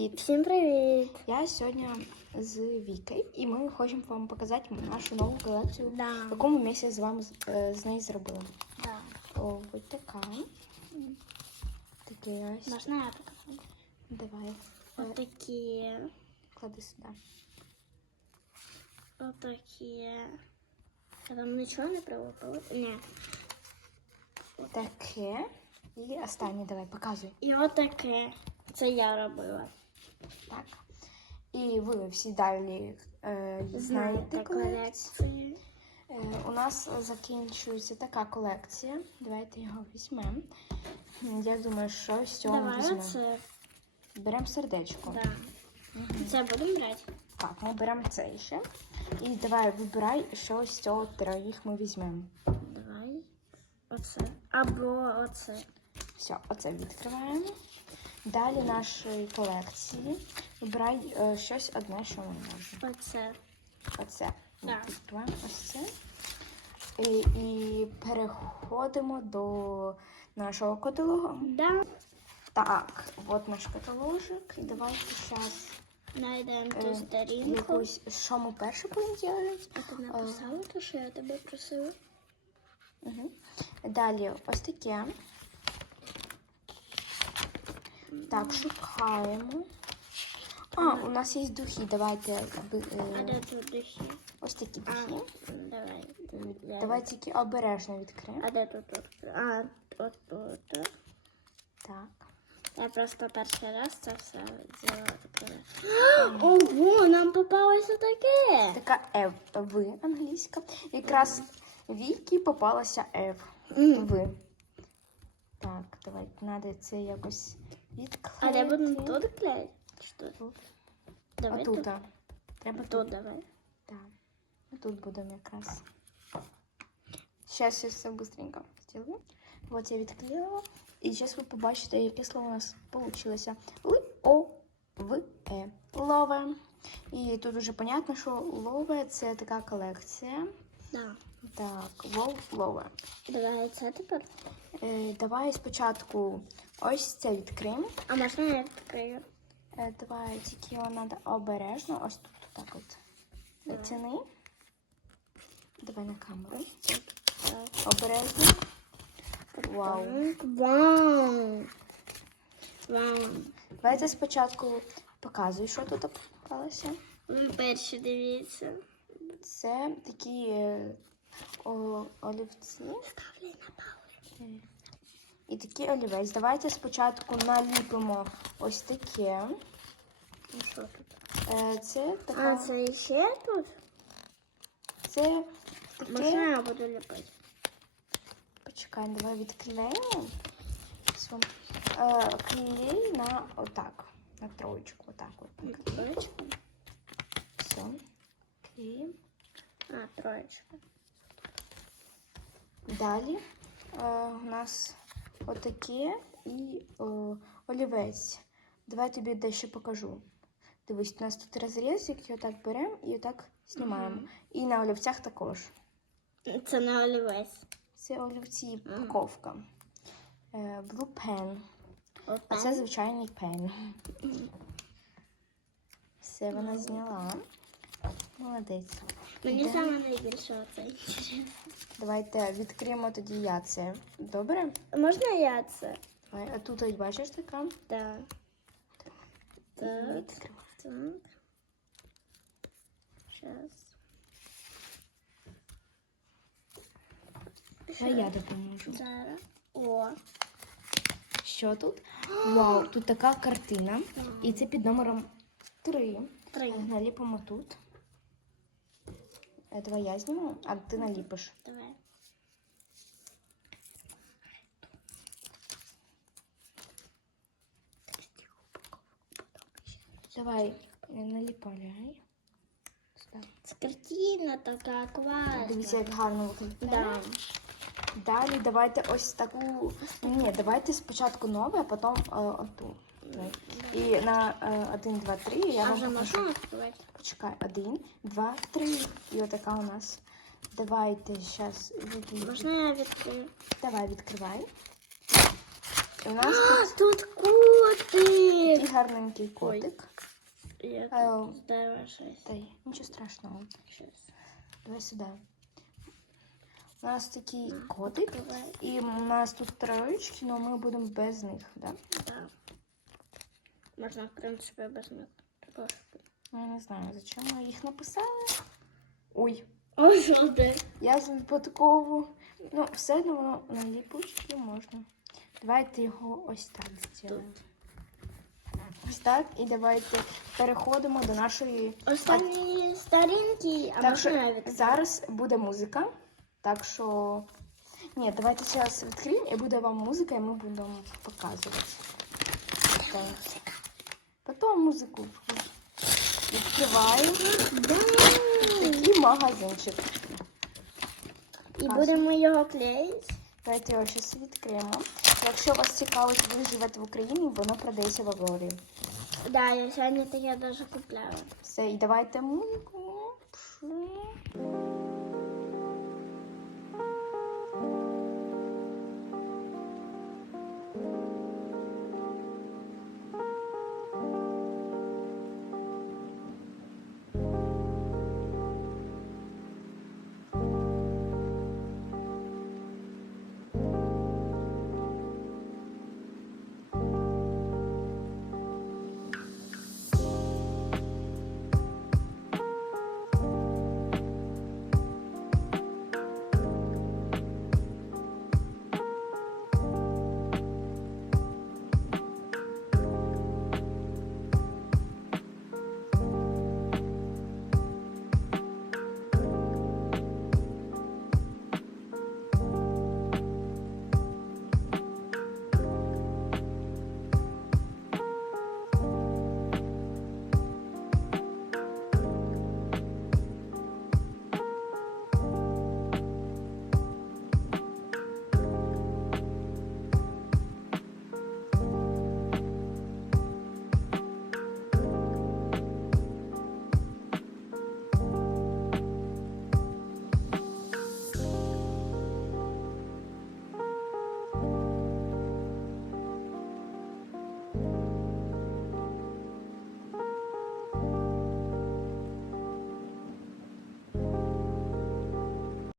Привіт! Всім привіт! Я сьогодні з Вікою, і ми хочемо вам показати нашу нову колекцію, Да. яку ми місяць з вами з- е, з нею зробили. Да. О, ось така. Таке ось. Можна я покажу? Давай. Е, Отакі. Клади сюди. Отакі. А там нічого не прилупило? Ні. Таке. І останнє, давай, показуй. І отаке. Це я робила. Так. І ви всі далі е, знаєте колекції. Е, У нас закінчується така колекція. Давайте його візьмемо. Я думаю, що з цього Давай візьмемо. оце. Беремо сердечко. Да. Це будемо брати? Так, ми беремо цей ще. І давай вибирай, що з цього троїх ми візьмемо. Давай. Оце. Або оце. Все, оце відкриваємо. Далі нашої колекції. Вибирай е, щось одне, що ми можемо. Оце. Оце. Так. Ось це. І, і переходимо до нашого каталогу. Да. Так, от наш каталожик. І давайте зараз Найдемо Е, ту сторінку. якусь, що ми перше будемо робити. А ти написала те, що я тебе просила? Угу. Далі ось таке. Так, шукаємо. А, у нас є духи. Давайте аби, А е, де тут духи? ось такі духи. давай. Давай тільки обережно відкриємо. А де тут? А, от тут. Так. Я просто перший раз це все взяла таке. Ого, нам попалося таке. Така Ев, ви англійська. Якраз Вікі попалася. Мгм. Ви. Так, давай, треба це якось відклеїти. А де будемо тут клеїти? Що? Тут. А Давай тут. тут. а. Треба Тут тут. давай. Так. Ну, Тут будемо якраз. Сейчас я все быстренько сделаю. Вот я відклеїла. І зараз ви побачите, яке слово у нас вийшло. Л, О, В, Е. Лове. І тут уже понятно, що лове це така колекція. Да. Так, вов лове. Давай це тепер. Е, давай спочатку ось це відкриємо. А можна я відкрию? Е, давай тільки його треба обережно. Ось тут так от. Ціни. Давай на камеру. Так. Обережно. Вау. Вау. Вау. Давайте спочатку показуй, що тут попалося. Ви перші дивіться. Це такі е, о, олівці на. Е, і такий олівець. Давайте спочатку наліпимо ось таке. Що тут? Е, Це А, це ще тут? Це Можна таке. я буду ліпити? Почекай, давай відклеїмо. Е, Клей на отак. На троєчку. Отак от. Троєчка? Все. Клеїмо. А, троєчка. Далі е, у нас отаке і е, олівець. Давай я тобі дещо покажу. Дивись, у нас тут розріз, який отак беремо і отак знімаємо. Мгм. І на олівцях також. Це не олівець. Це олівці упаковка. Е, Blue pen. А це звичайний пен. Все, вона зняла. Молодець. Мені Де? саме найбільше оцей. Давайте відкриємо тоді я це. Добре? Можна я це? Давай, а тут ось бачиш така? Так. Так. Так. Сейчас. Давай я допоможу. Зараз. О. Що тут? Вау, тут така картина. І це під номером 3. Три. Наліпимо тут. Е, Давай я зніму, а ти наліпиш. Давай. Давай, е, наліпаляй. Сюди. Це картина така класна. Дивіться, як гарно виглядає. Да. Далі давайте ось таку. Ні, давайте спочатку нове, а потім е, оту. І на е, 1, 2, 3 я А вже покажу. можна відкривати? Почекай, 1, 2, 3. І отака у нас. Давайте зараз Можна я відкрию? Давай відкривай. І у нас А, тут тут котик. такий гарненький котик. Я тут здаю щось. Та й нічого страшного. Щось. Давай сюди. У нас такий котик. І у нас тут троєчки, але ми будемо без них, да? Да. Можна, в принципі, без них. Ну, Я не знаю, зачем ми їх написали. Ой, О, що ти? я випадково. Ну, все одно воно на ліпучки можна. Давайте його ось так зробимо. Ось так, і давайте переходимо до нашої. Останні старенькі, а Так що можна зараз буде музика. Так що. Ні, давайте зараз відкриємо і буде вам музика, і ми будемо показувати. Так. Потім музику відкриваємо. Да. І магазинчик. І будемо його клеїти. Давайте його зараз відкриємо. Якщо вас цікавить, ви живете в Україні, воно продається в Аврорі. Да, я сьогодні таке даже купляла. Все, і давайте музику.